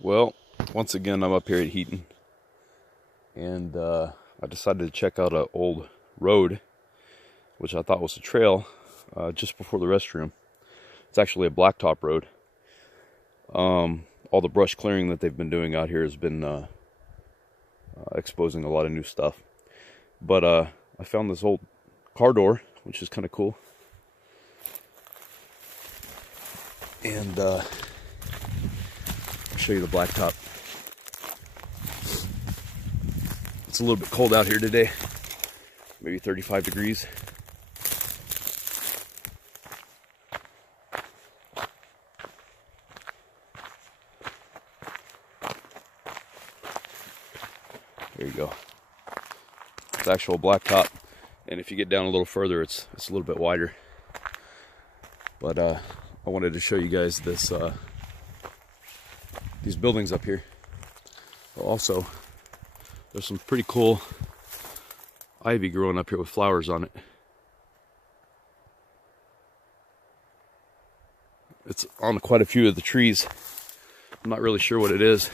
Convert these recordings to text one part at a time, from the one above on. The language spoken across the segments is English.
Well, once again, I'm up here at Heaton, and I decided to check out an old road, which I thought was a trail, just before the restroom. It's actually a blacktop road. All the brush clearing that they've been doing out here has been exposing a lot of new stuff. But I found this old car door, which is kind of cool. And I'll show you the blacktop. It's a little bit cold out here today, maybe 35 degrees. There you go. It's actual blacktop, and if you get down a little further, it's a little bit wider. But I wanted to show you guys this these buildings up here. Also, there's some pretty cool ivy growing up here with flowers on it. It's on quite a few of the trees. I'm not really sure what it is.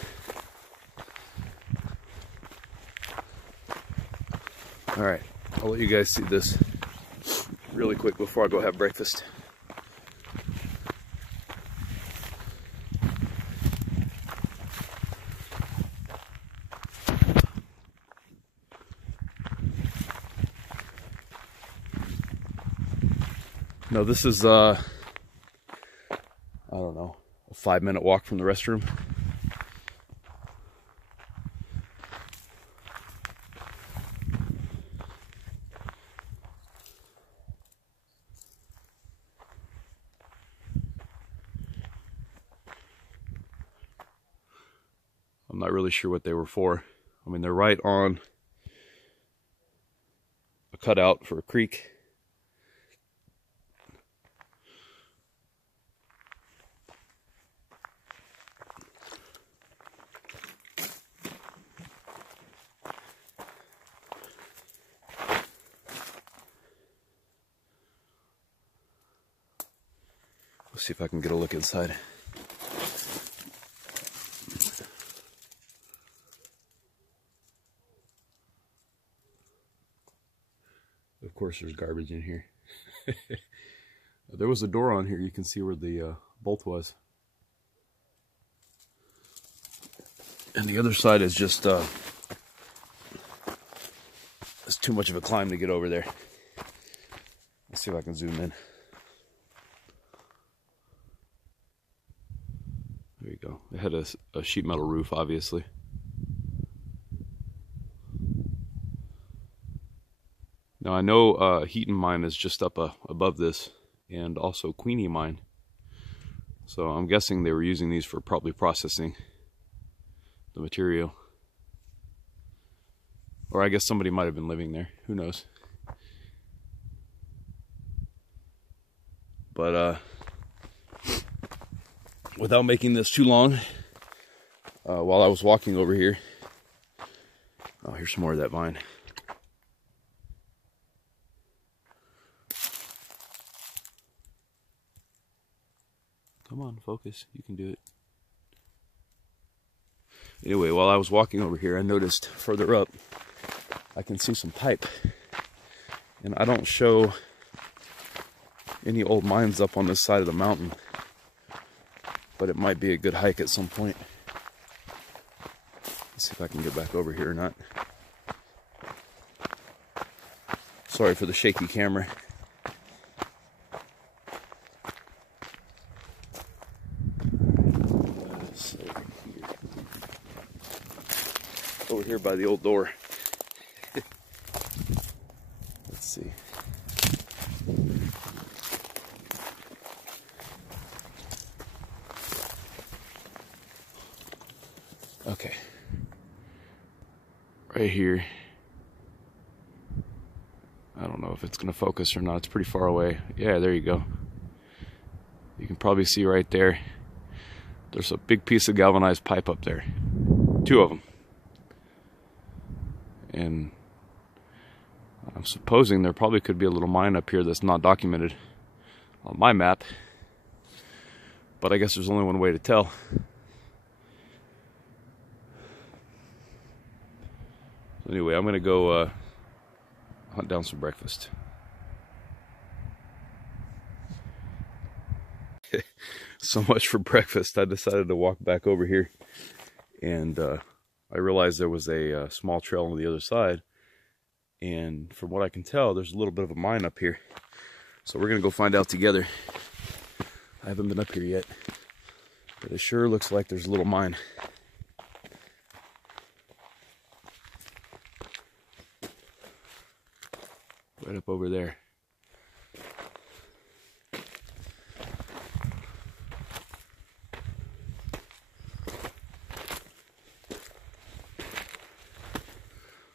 All right, I'll let you guys see this really quick before I go have breakfast. No, this is, I don't know, a 5-minute walk from the restroom. I'm not really sure what they were for. I mean, they're right on a cutout for a creek. Let's see if I can get a look inside. Of course, there's garbage in here. There was a door on here. You can see where the bolt was. And the other side is just, it's too much of a climb to get over there. Let's see if I can zoom in. There you go. It had a sheet metal roof, obviously. Now I know Heaton mine is just up above this, and also Queenie mine. So I'm guessing they were using these for probably processing the material. Or I guess somebody might have been living there. Who knows? But without making this too long, while I was walking over here, oh, here's some more of that vine. Come on, focus. You can do it. Anyway, while I was walking over here, I noticed further up, I can see some pipe. And I don't show any old mines up on this side of the mountain, but it might be a good hike at some point. Let's see if I can get back over here or not. Sorry for the shaky camera. Over here by the old door. Let's see. Okay. Right here. I don't know if it's going to focus or not. It's pretty far away. Yeah, there you go. You can probably see right there. There's a big piece of galvanized pipe up there. 2 of them. And I'm supposing there probably could be a little mine up here that's not documented on my map. But I guess there's only one way to tell. Anyway, I'm gonna go hunt down some breakfast. So much for breakfast. I decided to walk back over here, and I realized there was a small trail on the other side, and from what I can tell, there's a little bit of a mine up here. So we're gonna go find out together. I haven't been up here yet, but it sure looks like there's a little mine. Right up over there.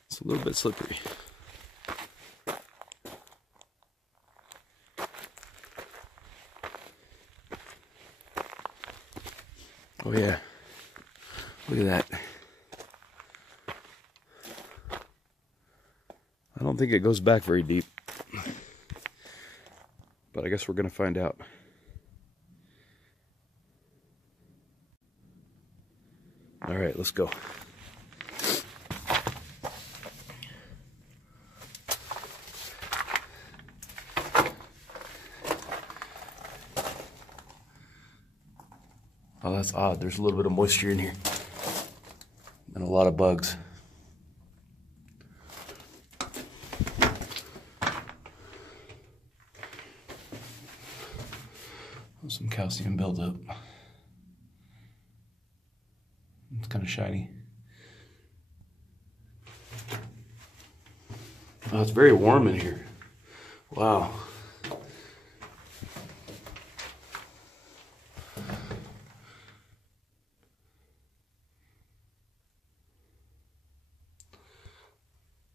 It's a little bit slippery. Oh yeah, look at that. I don't think it goes back very deep, but I guess we're gonna find out. All right, let's go. Oh, that's odd. There's a little bit of moisture in here and a lot of bugs. Some calcium buildup. It's kind of shiny. Oh, it's very warm in here. Wow.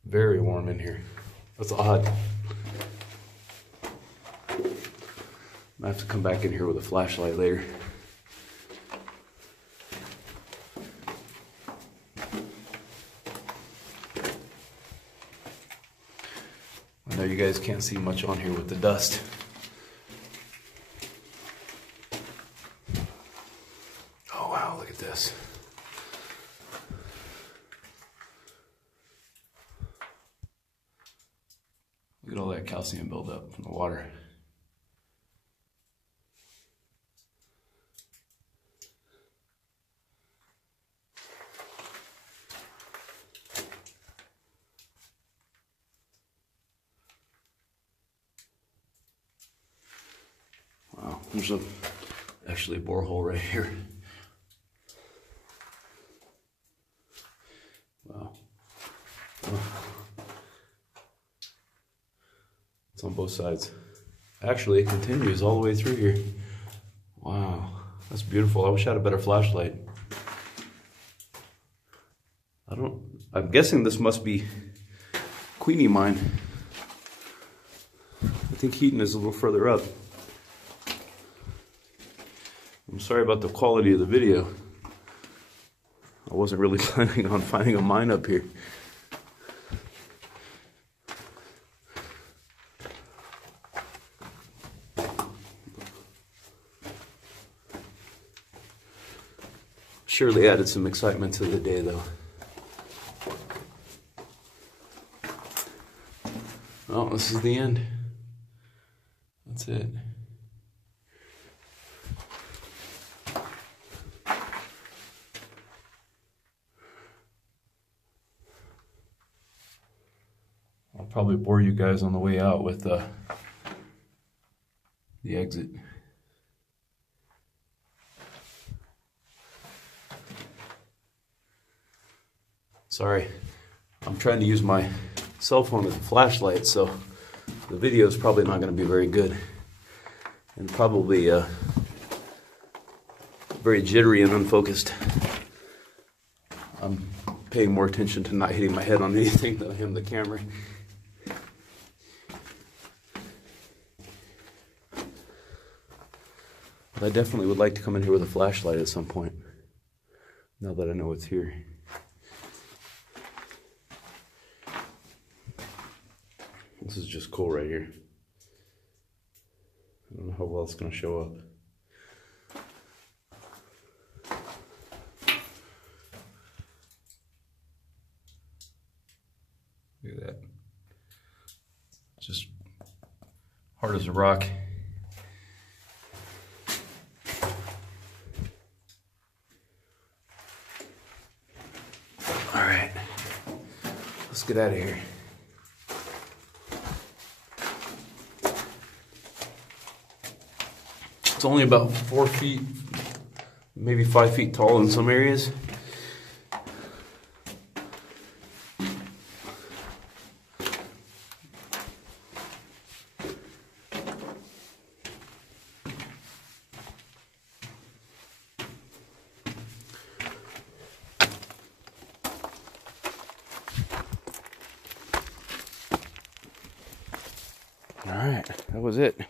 Very warm in here. That's odd. I have to come back in here with a flashlight later. I know you guys can't see much on here with the dust. Oh wow, look at this. Look at all that calcium buildup from the water. Wow, there's actually a borehole right here. Wow. It's on both sides. Actually, it continues all the way through here. Wow, that's beautiful. I wish I had a better flashlight. I'm guessing this must be Queenie mine. I think Heaton is a little further up. I'm sorry about the quality of the video. I wasn't really planning on finding a mine up here. Surely added some excitement to the day though. Well, this is the end. That's it. I'll probably bore you guys on the way out with the exit. Sorry, I'm trying to use my cell phone as a flashlight, so the video is probably not going to be very good, and probably very jittery and unfocused. I'm paying more attention to not hitting my head on anything than I am the camera. But I definitely would like to come in here with a flashlight at some point, now that I know it's here. This is just cool right here. I don't know how well it's going to show up. Just hard as a rock. All right, let's get out of here. It's only about 4 feet, maybe 5 feet tall in some areas. All right, that was it.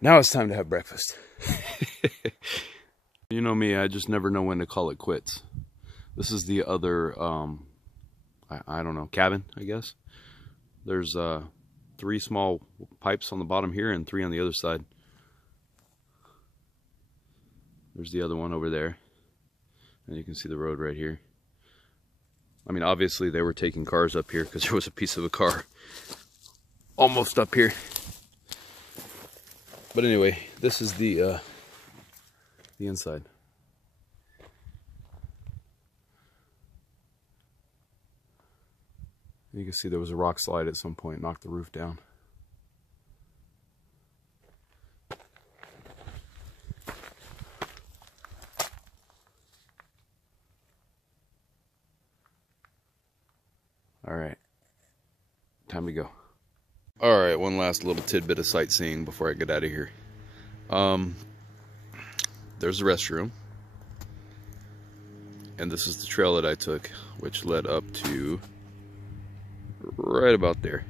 Now it's time to have breakfast. You know me, I just never know when to call it quits. This is the other, I don't know, cabin, I guess. There's 3 small pipes on the bottom here and 3 on the other side. There's the other one over there. And you can see the road right here. I mean, obviously they were taking cars up here because there was a piece of a car almost up here. But anyway, this is the inside. You can see there was a rock slide at some point, knocked the roof down. All right, time to go. All right, one last little tidbit of sightseeing before I get out of here. There's the restroom. And this is the trail that I took, which led up to right about there.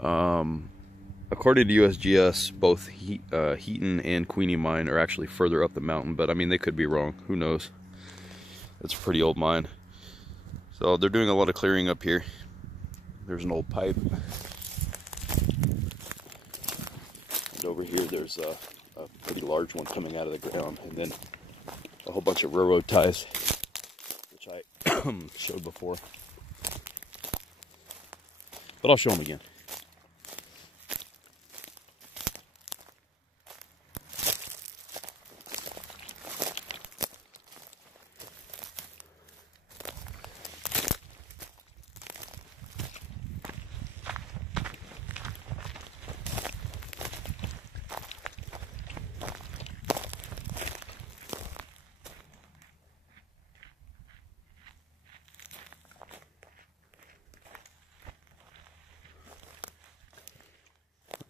According to USGS, both Heaton and Queenie mine are actually further up the mountain, but I mean, they could be wrong. Who knows? It's a pretty old mine. So they're doing a lot of clearing up here. There's an old pipe. And over here there's a pretty large one coming out of the ground. And then a whole bunch of railroad ties, which I showed before. But I'll show them again.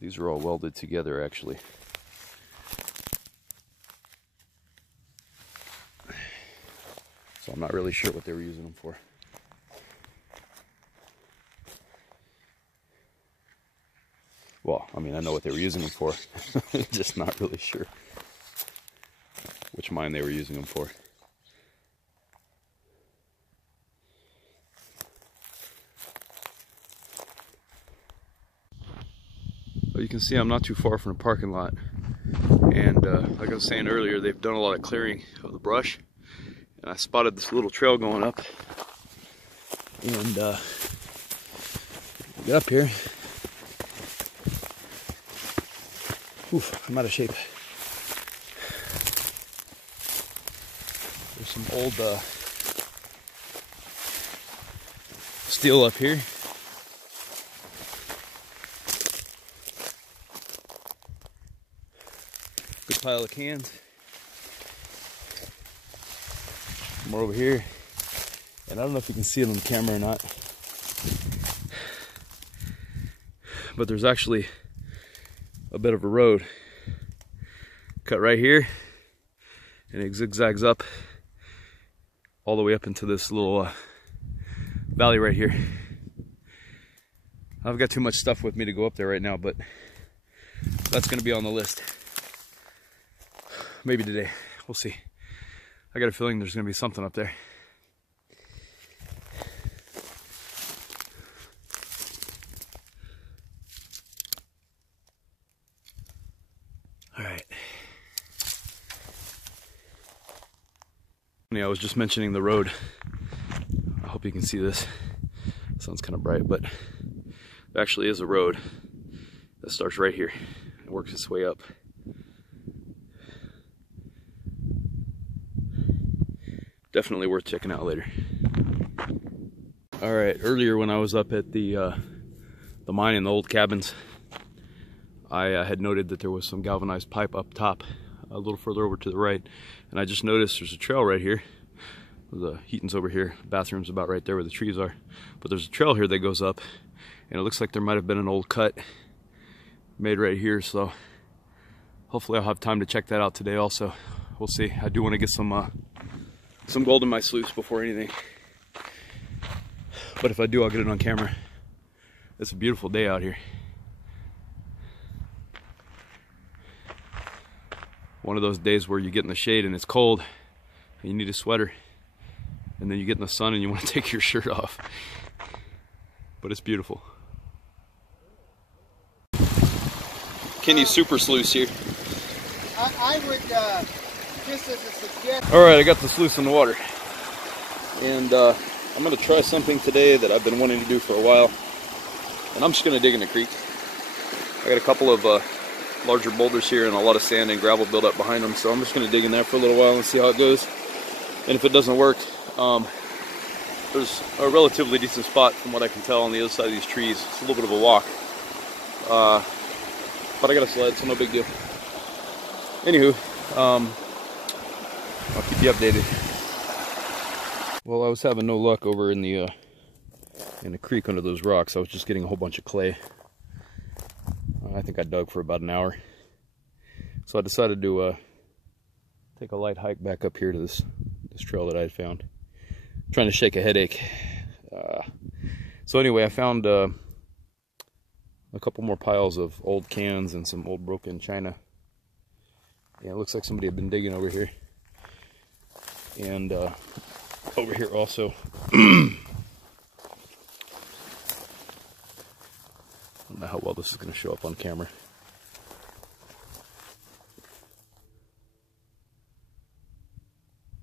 These are all welded together, actually. So I'm not really sure what they were using them for. Well, I mean, I know what they were using them for. Just not really sure which mine they were using them for. Well, you can see I'm not too far from the parking lot, and like I was saying earlier, they've done a lot of clearing of the brush, and I spotted this little trail going up, and get up here. Oof, I'm out of shape. There's some old steel up here. Good pile of cans. More over here. And I don't know if you can see it on the camera or not, but there's actually a bit of a road cut right here, and it zigzags up all the way up into this little valley right here. I've got too much stuff with me to go up there right now, but that's going to be on the list. Maybe today. We'll see. I got a feeling there's going to be something up there. All right. I was just mentioning the road. I hope you can see this. sun's kind of bright, but there actually is a road that starts right here and works its way up. Definitely worth checking out later. All right, earlier when I was up at the mine in the old cabins, I had noted that there was some galvanized pipe up top, a little further over to the right, and I just noticed there's a trail right here. The heating's over here, the bathroom's about right there where the trees are, but there's a trail here that goes up, and it looks like there might have been an old cut made right here, so hopefully I'll have time to check that out today also. We'll see. I do want to get some gold in my sluice before anything, but if I do, I'll get it on camera. It's a beautiful day out here. One of those days where you get in the shade and it's cold and you need a sweater, and then you get in the sun and you want to take your shirt off. But it's beautiful. Queenie's super sluice here. I would, just as a suggestion. Alright, I got the sluice in the water. And I'm going to try something today that I've been wanting to do for a while. And I'm just going to dig in the creek. I got a couple of larger boulders here and a lot of sand and gravel built up behind them, so I'm just going to dig in there for a little while and see how it goes. And if it doesn't work, there's a relatively decent spot from what I can tell on the other side of these trees. It's a little bit of a walk, but I got a sled, so no big deal. Anywho, I'll keep you updated. Well, I was having no luck over in the creek under those rocks. I was just getting a whole bunch of clay. I think I dug for about an hour. So I decided to take a light hike back up here to this trail that I had found. I'm trying to shake a headache. So anyway, I found a couple more piles of old cans and some old broken china. Yeah, it looks like somebody had been digging over here. And over here also. I don't know how well this is going to show up on camera.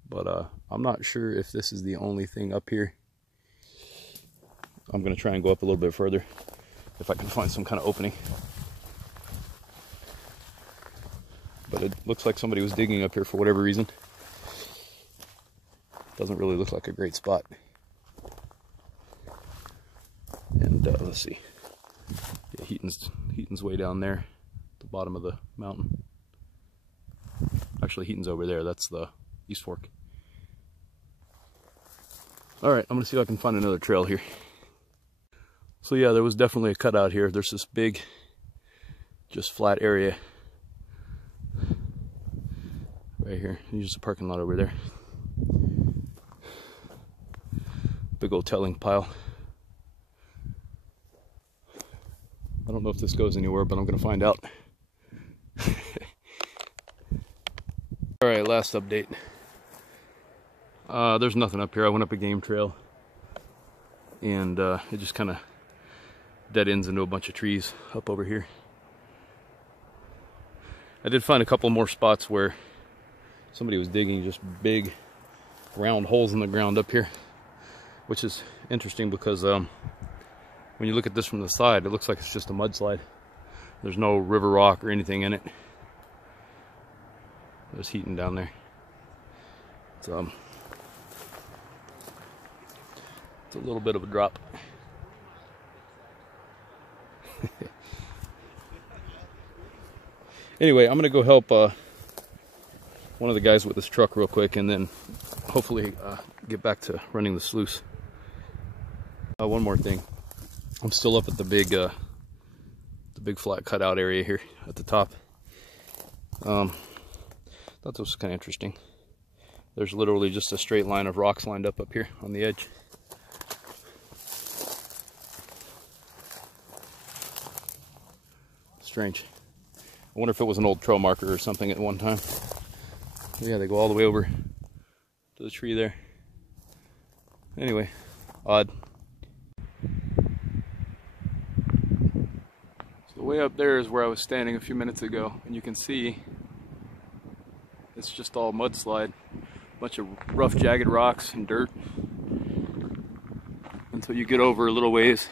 But I'm not sure if this is the only thing up here. I'm going to try and go up a little bit further if I can find some kind of opening. But it looks like somebody was digging up here for whatever reason. Doesn't really look like a great spot. And let's see. Yeah, Heaton's way down there, at the bottom of the mountain. Actually, Heaton's over there. That's the East Fork. Alright, I'm going to see if I can find another trail here. So yeah, there was definitely a cutout here. There's this big, just flat area right here. There's a parking lot over there. Big old telling pile. I don't know if this goes anywhere, but I'm going to find out. Alright, last update. There's nothing up here. I went up a game trail, and it just kind of dead ends into a bunch of trees up over here. I did find a couple more spots where somebody was digging just big round holes in the ground up here, which is interesting because when you look at this from the side, it looks like it's just a mudslide. There's no river rock or anything in it. There's heating down there. It's a little bit of a drop. Anyway, I'm gonna go help one of the guys with this truck real quick, and then hopefully get back to running the sluice. One more thing. I'm still up at the big flat cutout area here at the top. Thought this was kind of interesting. There's literally just a straight line of rocks lined up here on the edge. Strange. I wonder if it was an old trail marker or something at one time. Yeah, they go all the way over to the tree there. Anyway, odd. So the way up there is where I was standing a few minutes ago, and you can see it's just all mudslide. Bunch of rough, jagged rocks and dirt. And until you get over a little ways.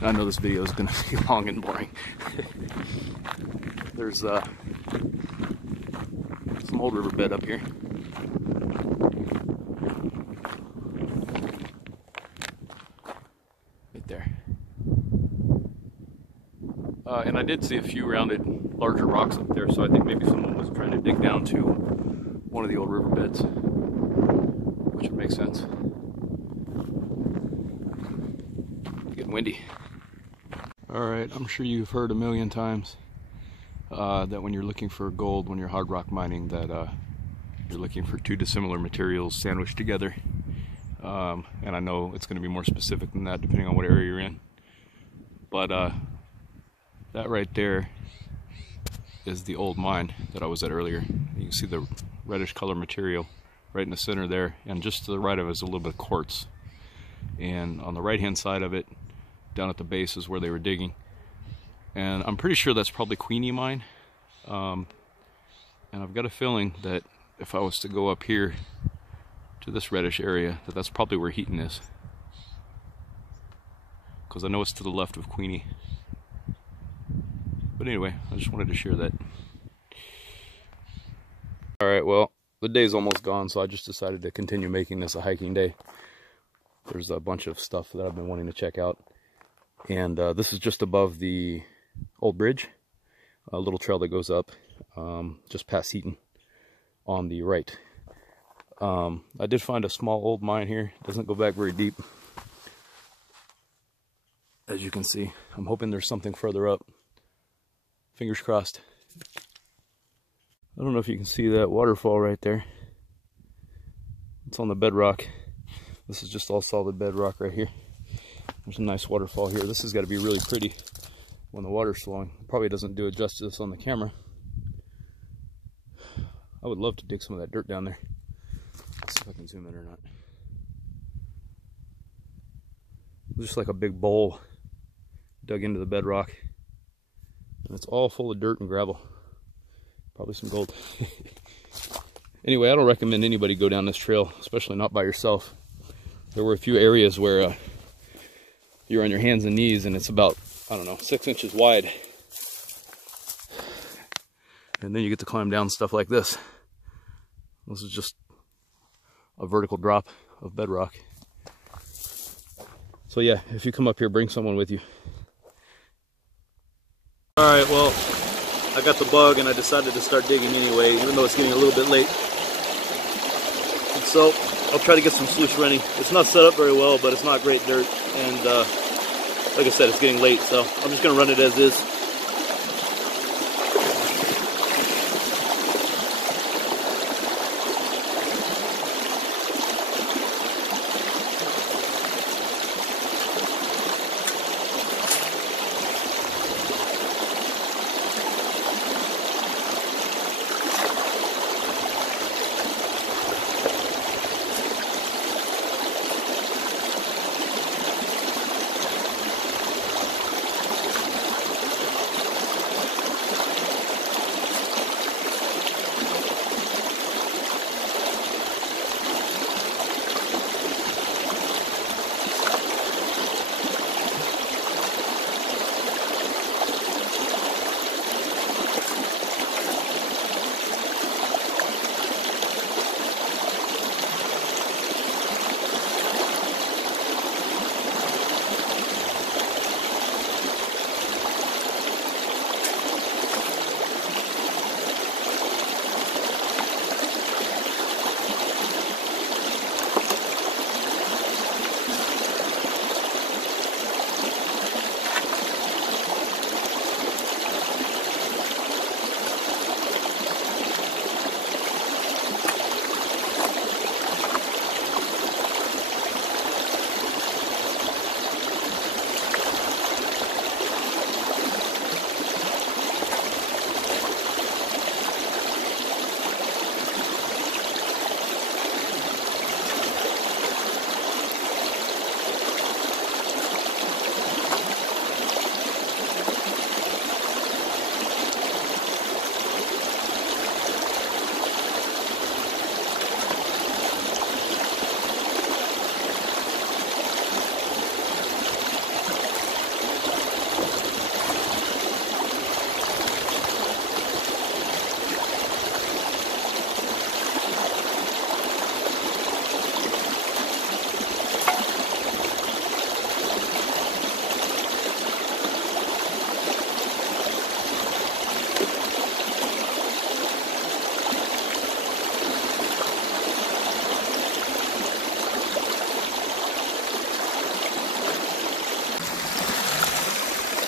I know this video is going to be long and boring. There's some old riverbed up here. Right there. And I did see a few rounded, larger rocks up there, so I think maybe someone was trying to dig down to one of the old riverbeds, which would make sense. It's getting windy. Alright, I'm sure you've heard a million times that when you're looking for gold, when you're hard rock mining, that you're looking for two dissimilar materials sandwiched together. And I know it's going to be more specific than that depending on what area you're in. But that right there is the old mine that I was at earlier. You can see the reddish color material right in the center there, and just to the right of it is a little bit of quartz. And on the right hand side of it, down at the base, is where they were digging. And I'm pretty sure that's probably Queenie mine. And I've got a feeling that if I was to go up here to this reddish area, that's probably where Heaton is. Because I know it's to the left of Queenie. But anyway, I just wanted to share that. Alright, well, the day's almost gone, so I just decided to continue making this a hiking day. There's a bunch of stuff that I've been wanting to check out. And this is just above the old bridge, a little trail that goes up just past Heaton on the right. I did find a small old mine here. It doesn't go back very deep, as you can see. I'm hoping there's something further up. Fingers crossed. I don't know if you can see that waterfall right there. It's on the bedrock. This is just all solid bedrock right here. There's a nice waterfall here. This has got to be really pretty when the water's flowing. Probably doesn't do it justice on the camera. I would love to dig some of that dirt down there. Let's see if I can zoom in or not. Just like a big bowl dug into the bedrock. And it's all full of dirt and gravel. Probably some gold. Anyway, I don't recommend anybody go down this trail, especially not by yourself. There were a few areas where you're on your hands and knees and it's about, I don't know, 6 inches wide. And then you get to climb down stuff like this. This is just a vertical drop of bedrock. So yeah, if you come up here, bring someone with you. Alright, well, I got the bug and I decided to start digging anyway, even though it's getting a little bit late. And so, I'll try to get some sluice running. It's not set up very well, but it's not great dirt. And like I said, it's getting late, so I'm just going to run it as is.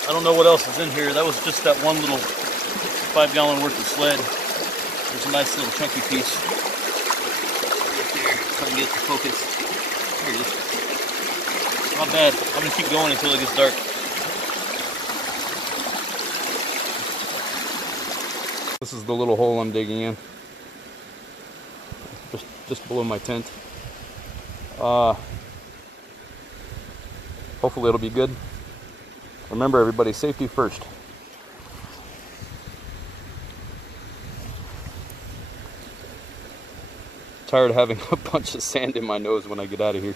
I don't know what else is in here. That was just that one little 5-gallon worth of sled. There's a nice little chunky piece right there. If I can get it to focus. There it is. Not bad. I'm gonna keep going until it gets dark. This is the little hole I'm digging in. Just below my tent. Hopefully it'll be good. Remember, everybody, safety first. Tired of having a bunch of sand in my nose when I get out of here.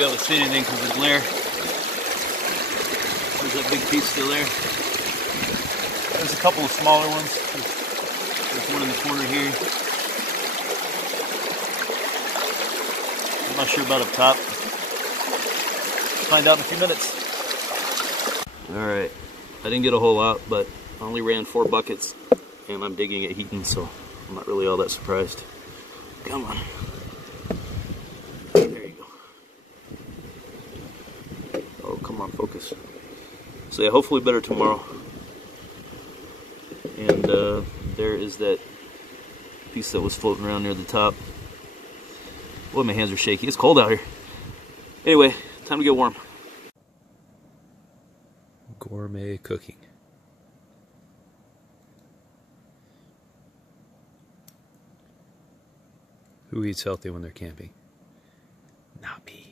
be able to see anything because of the glare. There's that big piece still there. There's a couple of smaller ones. There's one in the corner here. I'm not sure about up top. Find out in a few minutes. Alright, I didn't get a whole lot, but I only ran 4 buckets and I'm digging at Heaton, so I'm not really all that surprised. Come on. There you go. Oh, come on, focus. So yeah, hopefully better tomorrow. And there is that piece that was floating around near the top. Boy, my hands are shaky. It's cold out here. Anyway, time to get warm. Gourmet cooking. Who eats healthy when they're camping? Not me.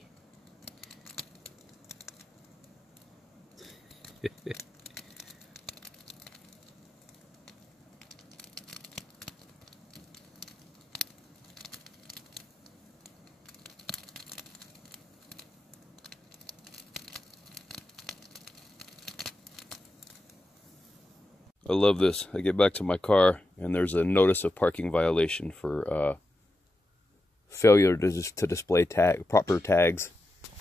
I love this. I get back to my car and there's a notice of parking violation for failure to display proper tags.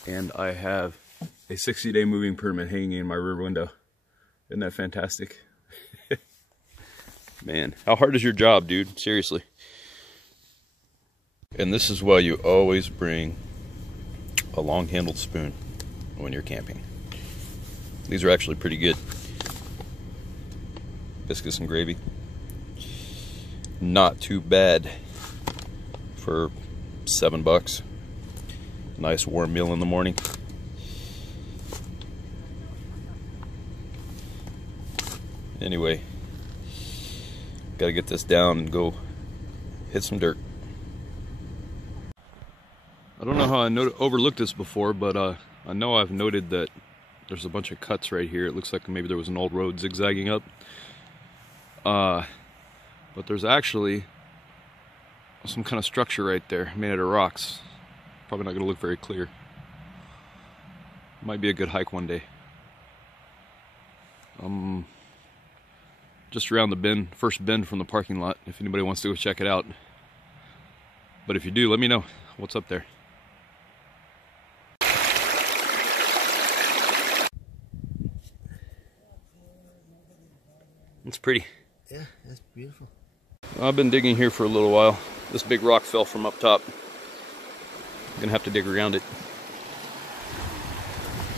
And I have a 60-day moving permit hanging in my rear window. Isn't that fantastic? Man, how hard is your job, dude? Seriously. And this is why you always bring a long-handled spoon when you're camping. These are actually pretty good. Biscuits and gravy. Not too bad for $7. Nice warm meal in the morning. Anyway, gotta get this down and go hit some dirt. I don't know how I overlooked this before, but I know I've noted that there's a bunch of cuts right here. It looks like maybe there was an old road zigzagging up. But there's actually some kind of structure right there made out of rocks. Probably not going to look very clear. Might be a good hike one day. Just around the bend, first bend from the parking lot, if anybody wants to go check it out. But if you do, let me know what's up there. It's pretty. Yeah, that's beautiful. I've been digging here for a little while. This big rock fell from up top. I'm gonna have to dig around it.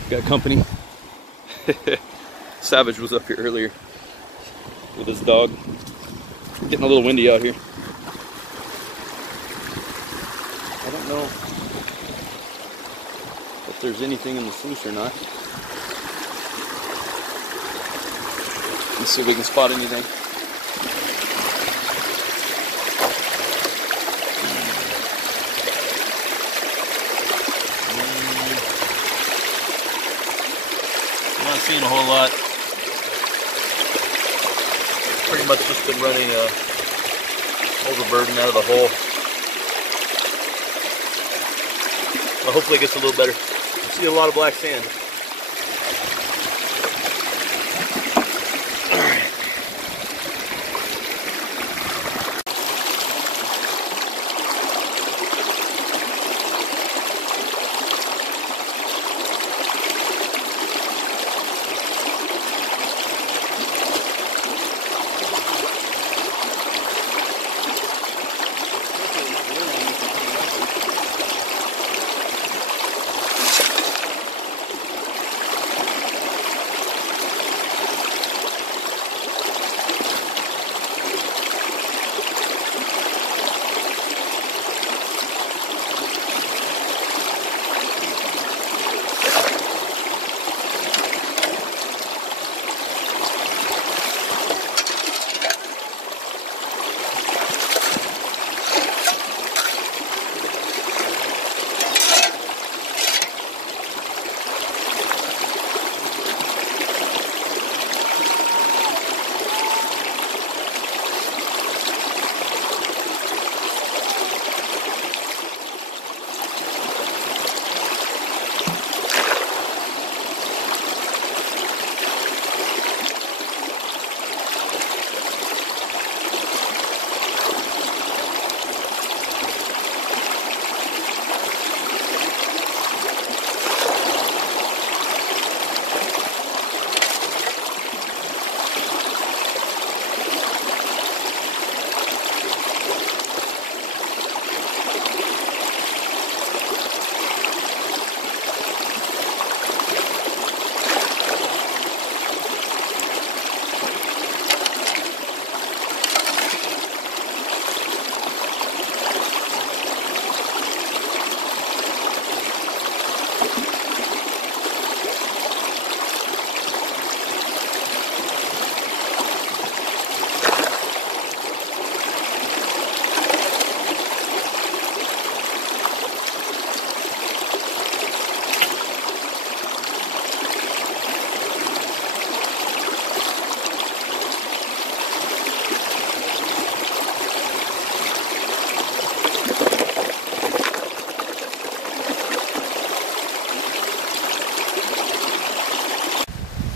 Got company. Savage was up here earlier with his dog. Getting a little windy out here. I don't know if there's anything in the sluice or not. Let's see if we can spot anything. I'm not seeing a whole lot. Pretty much just been running overburden out of the hole. Well, hopefully it gets a little better. I see a lot of black sand.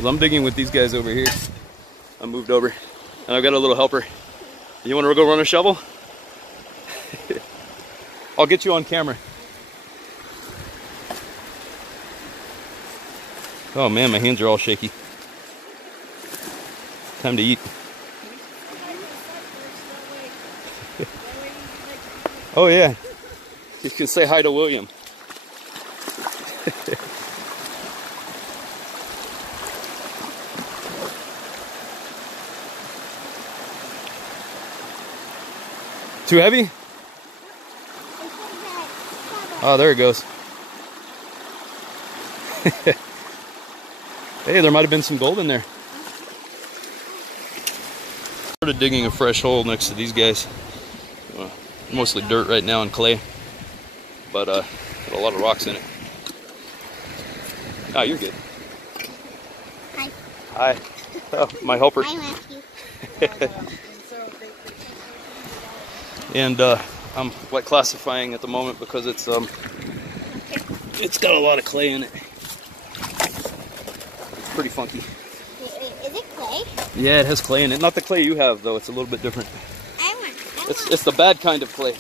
Well, I'm digging with these guys over here. I moved over, and I've got a little helper. You want to go run a shovel? I'll get you on camera. Oh man, my hands are all shaky. Time to eat. Oh yeah, you can say hi to William. Too heavy? Oh, there it goes. Hey, there might have been some gold in there. Started digging a fresh hole next to these guys. Mostly dirt right now and clay, but got a lot of rocks in it. Ah, you're good. Hi. Hi. Oh, my helper. Hi, Matthew. And I'm wet classifying at the moment because it's got a lot of clay in it. It's pretty funky. Is it clay? Yeah, it has clay in it. Not the clay you have though. It's a little bit different. It's the bad kind of clay.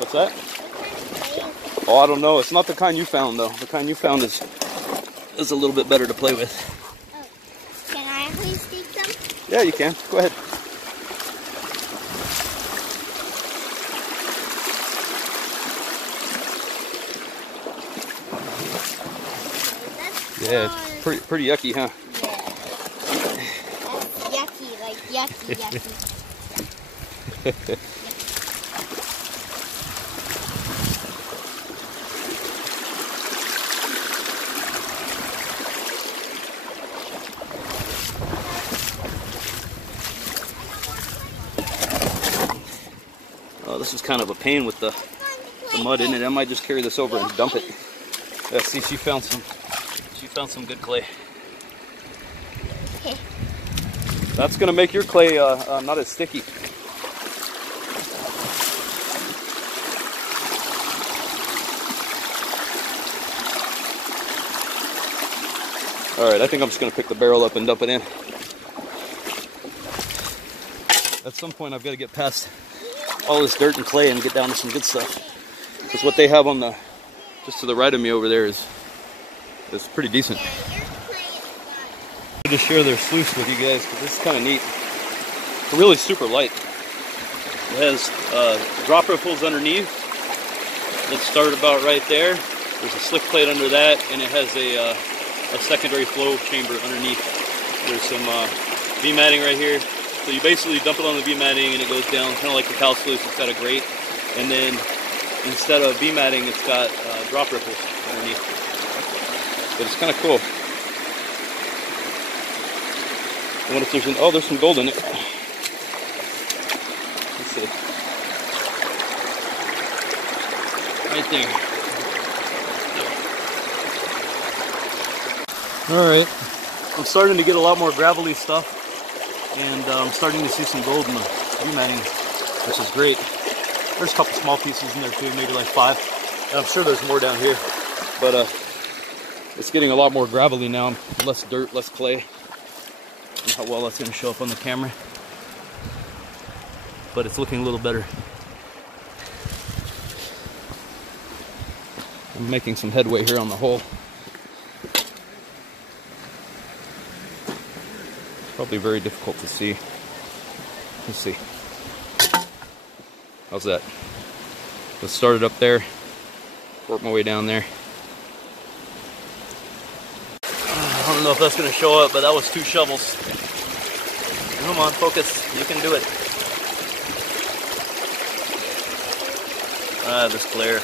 What's that? Oh, I don't know. It's not the kind you found though. The kind you found is a little bit better to play with. Oh. Can I please take some? Yeah, you can. Go ahead. Yeah, it's pretty yucky, huh? Yeah. That's yucky, like yucky, yucky. Oh, this is kind of a pain with the mud in it. I might just carry this over and dump it. Yeah, see, she found some good clay. Okay. That's gonna make your clay not as sticky. All right, I think I'm just gonna pick the barrel up and dump it in. At some point, I've got to get past all this dirt and clay and get down to some good stuff. Because what they have on the just to the right of me over there is pretty decent. To share their sluice with you guys, because this is kind of neat. It's really super light. It has drop ripples underneath that start about right there. There's a slick plate under that, and it has a secondary flow chamber underneath. There's some V-matting right here. So you basically dump it on the V-matting and it goes down, kind of like the cow sluice. It's got a grate, and then instead of V-matting, it's got drop ripples underneath. But it's kind of cool. I wonder if there's there's some gold in it. Let's see. Right there. Alright. I'm starting to get a lot more gravelly stuff. And I'm starting to see some gold in the V-matting, which is great. There's a couple small pieces in there too, maybe like 5. And I'm sure there's more down here. But it's getting a lot more gravelly now. Less dirt, less clay. I don't know how well that's going to show up on the camera. But it's looking a little better. I'm making some headway here on the hole. Probably very difficult to see. Let's see. How's that? Let's start it up there. Work my way down there. I don't know if that's going to show up, but that was 2 shovels. Come on, focus. You can do it. Ah, this glare.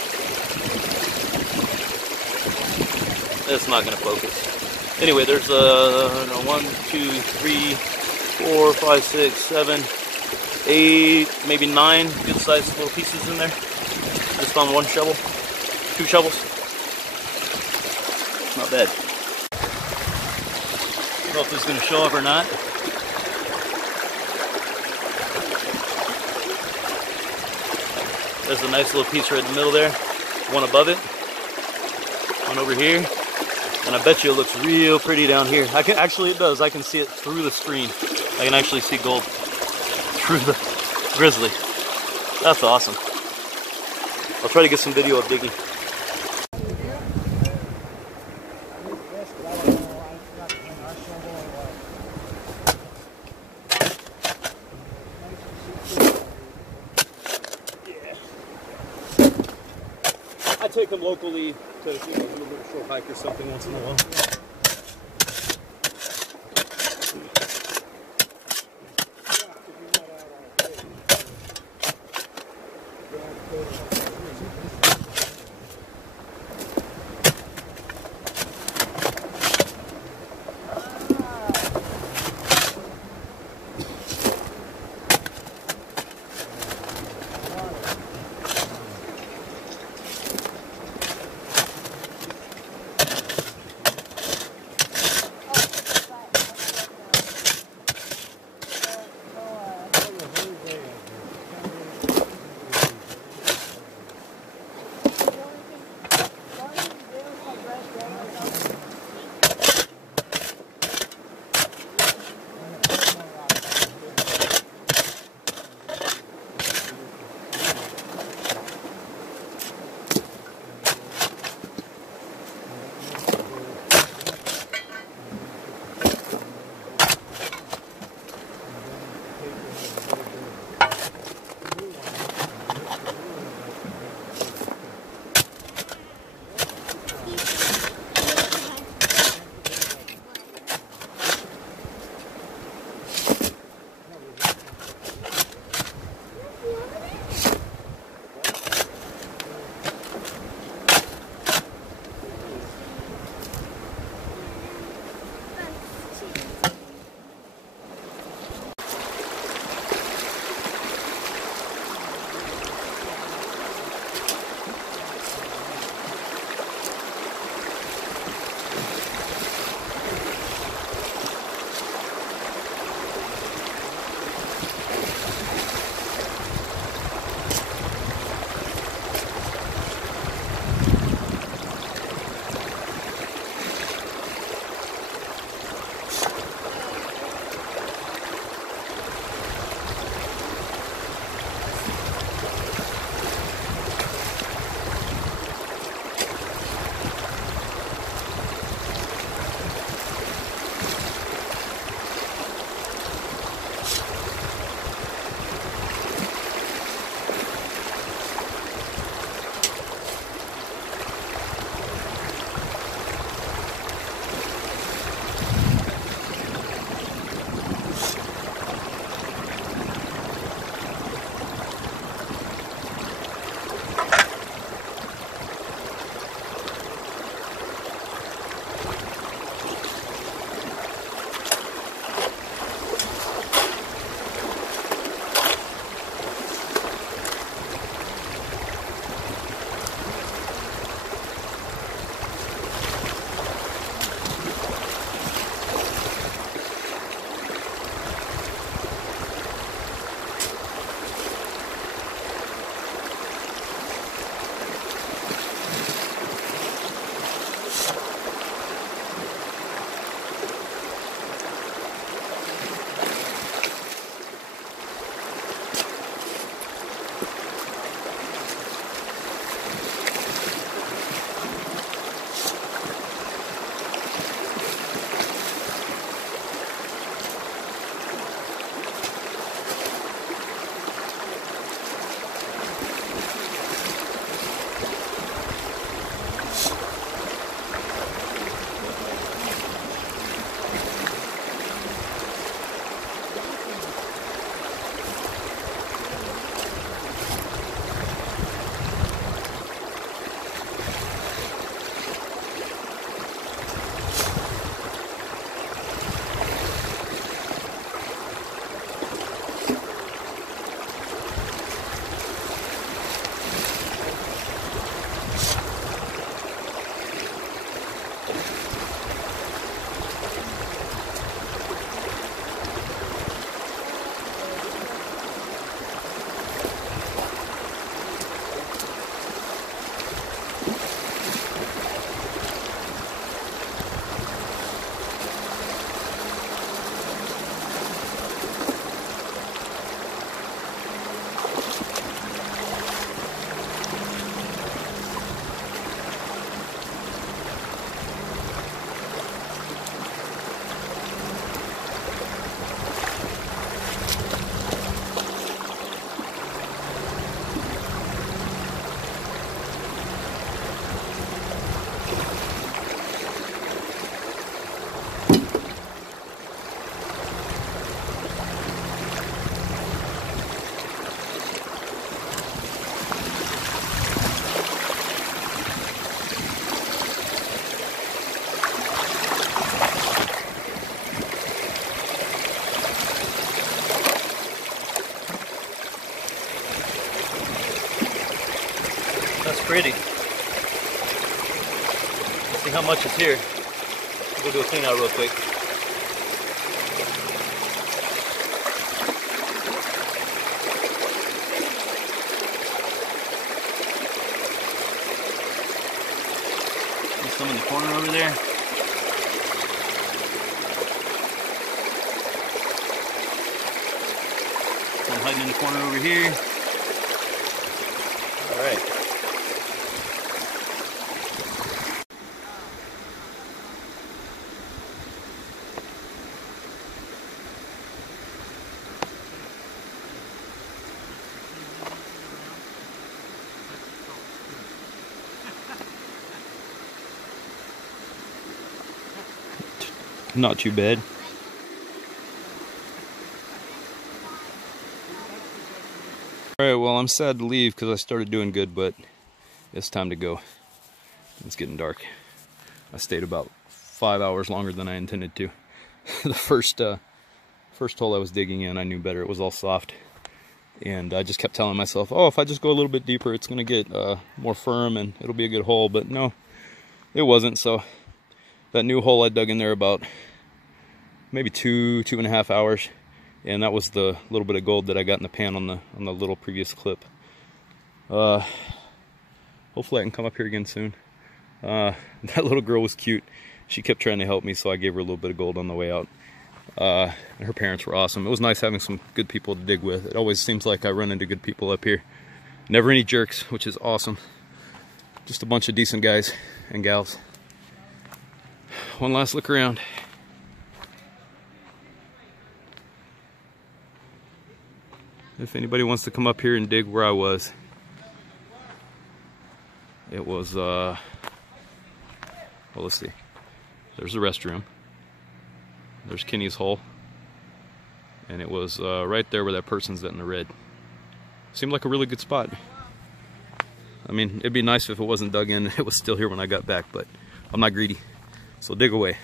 It's not going to focus. Anyway, there's 1, 2, 3, 4, 5, 6, 7, 8, maybe 9 good-sized little pieces in there. Just on 1 shovel, 2 shovels. Not bad. I don't know if this is going to show up or not. There's a nice little piece right in the middle there. one above it, one over here, and I bet you it looks real pretty down here. Actually it does. I can see it through the screen. I can actually see gold through the grizzly. That's awesome. I'll try to get some video of digging. I take them locally to, you know, do a little short hike or something once in a while. See how much is here. We'll do a clean out real quick. There's some in the corner over there. Some hiding in the corner over here. All right. Not too bad. Alright, well, I'm sad to leave because I started doing good, but it's time to go. It's getting dark. I stayed about 5 hours longer than I intended to. The first hole I was digging in, I knew better. It was all soft. And I just kept telling myself, oh, if I just go a little bit deeper, it's going to get more firm and it'll be a good hole. But no, it wasn't. So that new hole I dug in there about maybe 2.5 hours, and that was the little bit of gold that I got in the pan on the little previous clip. Hopefully I can come up here again soon. That little girl was cute. She kept trying to help me, so I gave her a little bit of gold on the way out. And her parents were awesome. It was nice having some good people to dig with. It always seems like I run into good people up here. Never any jerks, which is awesome. Just a bunch of decent guys and gals. One last look around. If anybody wants to come up here and dig where I was, it was, well, let's see. There's the restroom. There's Kenny's hole. And it was right there where that person's at in the red. Seemed like a really good spot. I mean, it'd be nice if it wasn't dug in and it was still here when I got back, but I'm not greedy. So dig away.